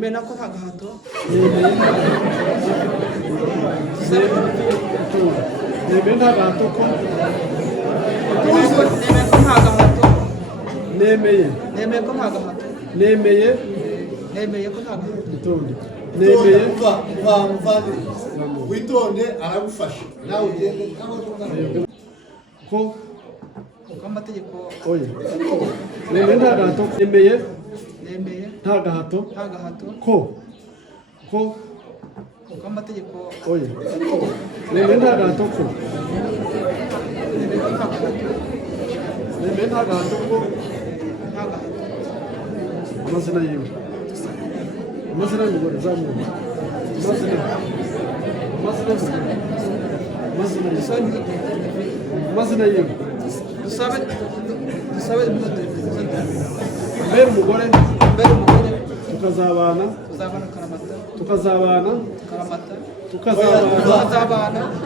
Mena ko nta gahato. Nemeye nta gahato ko. Nemeye ko nta gahato. Nemeye ko nta gahato. Nemeye ko nta gahato. Itonde. Nemeye mva witonde aragufasha nawe ugende ko amategeko. oya. Nemeye nta gahato. Nemeye nta gahato. Ko amategeko. oya. Nemeye nta gahato ko. Nemeye nta gahato ko. Amazina yiwe. Amazina y'umugore zamuye. Amazina yiwe. Dusabe Mbere umugore tukazabana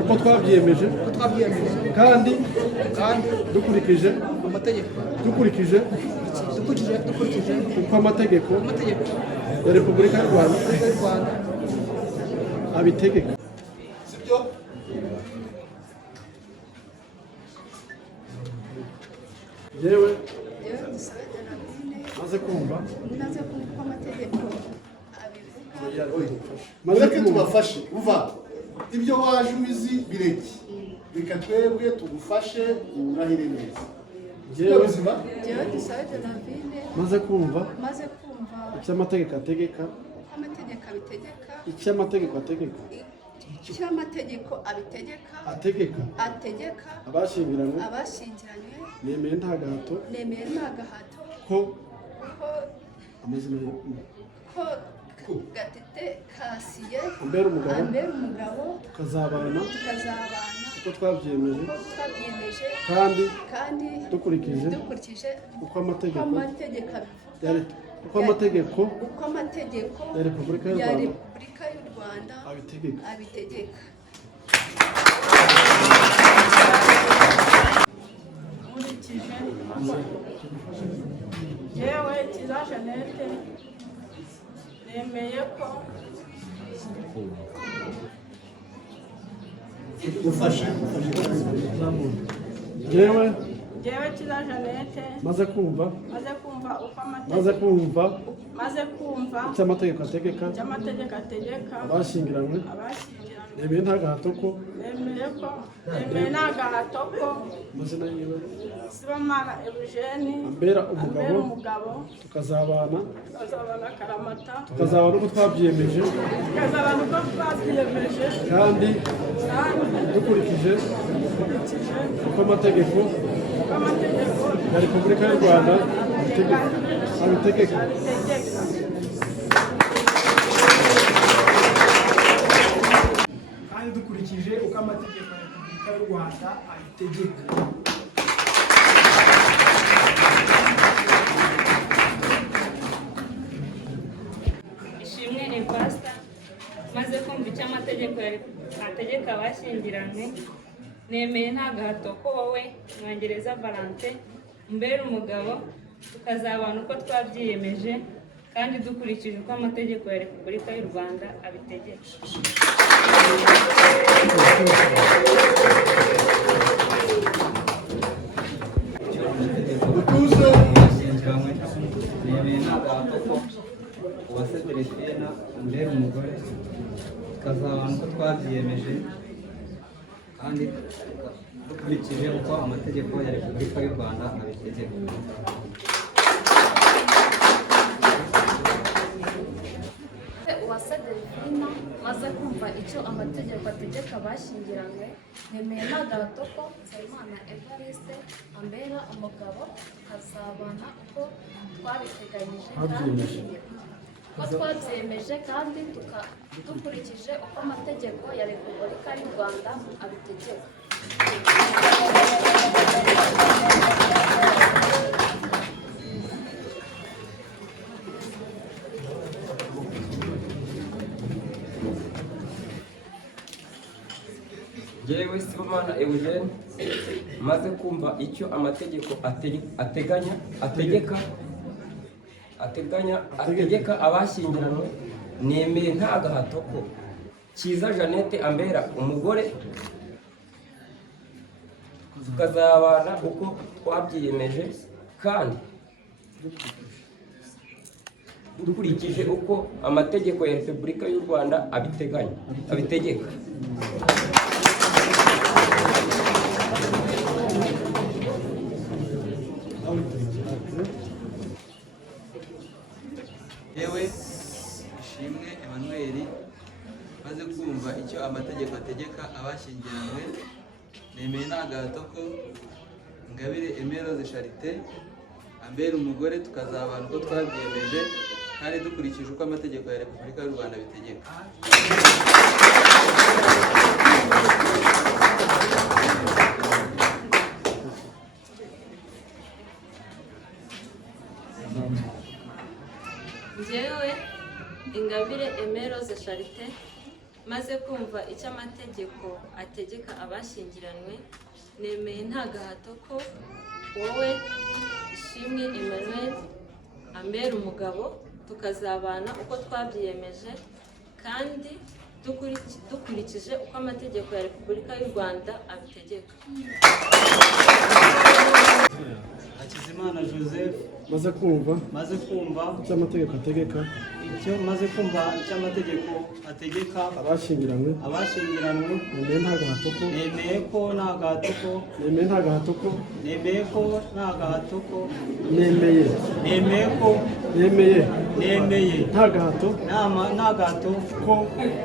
uko twabyiyemeje kandi dukurikije uko amategeko ya Repubulika y'u Rwanda abitegeka. sibyo Yewe maze kumva mureke tubafashe uva ibyo waje ubizi bireke reka twebwe tugufashe urahire neza yewe Jewe dusabe Donavine maze kumva maze kumva icyo amategeko ategeka amategeko abitegeka icyo amategeko ategeka icyo amategeko abitegeka ategeka abashyingiranywe nemeye nta gahato ko amazina ko Gatete Kasiye ambera umugabo tukazabana uko twabyiyemeje kandi dukurikije uko amategeko ya Repubulika y'u Rwanda abitegeka. Yewe Kiza Jeannette nemeye ko ufashe yewe Kiza Jeannette maze kumva icyo amategeko ategeka abashyingiranywe nemeye nta gahato ko nemeye nta gahato ko amazina yiwe Sibomana Eugene ambera umugabo tukazabana akaramata tukazabana uko twabyiyemeje kandi dukurikije uko amategeko ya Repubulika y'u Rwanda abitegeka. Kandi dukurikije uko amategeko ya Repubulika y'u Rwanda abitegeka. Ishimwe Evasta maze kumva icyo amategeko ategeka abashyingiranywe nemeye nta gahato ko wowe Mwangereza Valentin umbera umugabo tukazabana uko twabyiyemeje kandi dukurikije uko amategeko ya Repubulika y'u Rwanda abitegeka. nemeye nta gahato ko Uwase Delphine umbera umugore tukazabana uko twabyiyemeje kandi dukurikije uko amategeko ya Repubulika y'u Rwanda abitegeka. Uwase Delphine maze kumva icyo amategeko ategeka abashyingiranywe nemeye nta gahato ko Nsabimana Evariste ambera umugabo tukazabana uko twabyiyemeje kandi dukurikije uko amategeko ya Repubulika y'u Rwanda abitegeka. Jewe Sibomana Eugene maze kumva icyo amategeko ategeka ategeka abashyingiranywe nemeye nta gahato ko Cyiza Jeannette ambera umugore tukazabana uko twabyiyemeje kandi dukurikije uko amategeko ya Repubulika y'u Rwanda abitegeka. Yewe Ishimwe Emmanuel maze kumva icyo amategeko ategeka abashyingiranywe nemeye nta gahato ko Ingabire Emerose Charité ambera umugore tukazabana uko twabyiyemeje kandi dukurikije uko amategeko ya Repubulika y'u Rwanda abitegeka. Njyewe Ingabire Emerose Charité maze kumva icyo amategeko ategeka abashyingiranywe nemeye nta gahato ko wowe Ishimwe Emmanuel ambera umugabo tukazabana uko twabyiyemeje kandi dukurikije uko amategeko ya Repubulika y'u Rwanda abitegeka. Hakizimana Joseph maze kumva icyo amategeko ategeka abashyingiranywe nemeye nta gahato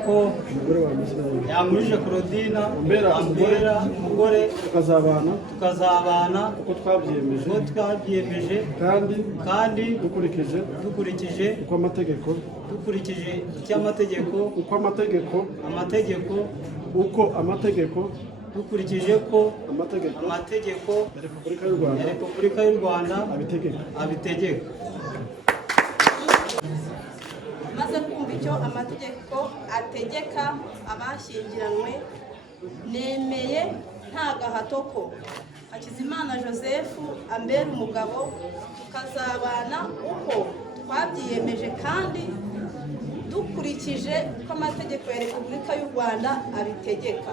ko umugore wa yamurije Claudine ambera umugore tukazabana uko twabyiyemeje kandi dukurikije uko amategeko dukurikije ko amategeko ya Repubulika y'u Rwanda abitegeka. maze kumva icyo amategeko ategeka abashyingiranywe nemeye nta gahato ko Hakizimana Joseph ambera umugabo tukazabana uko twabyiyemeje kandi dukurikije uko amategeko ya Repubulika y'u Rwanda abitegeka.